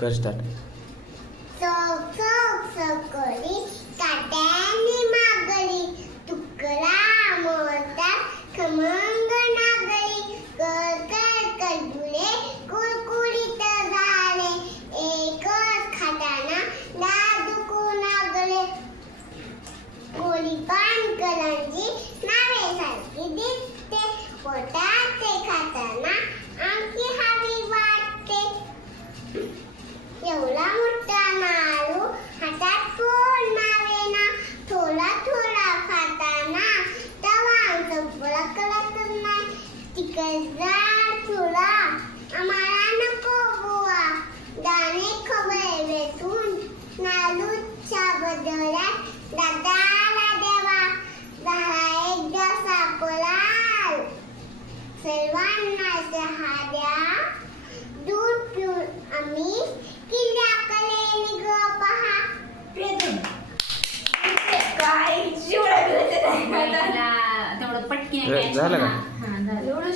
कर स्टार्ट. चौक चौक सकळी काट्याने मागली तुकडा मोठा खमंग नागली कर कर कडुले कुळकुळीत झाले एकच खाताना दादुकू नागले गोडी पान करंजी नावेसारखी दिसते पोटात ते खाताना आणखी हवी वाटते एवढा मोठा नारू हातात कोण मावेना थोडा थोडा खाताना तवा संपला कळत नाही तिकडचा थोडा आम्हाला नको बुवा दाणे खवळे वेचून नारूच्या बदल्यात दादाला देवा झाला एकदा सापळा सर्वांना चहा द्या दूध पिऊन आम्ही किल्ल्याकडे निघ पहा काय जेवढा तेवढं पटकी झालं का? एवढं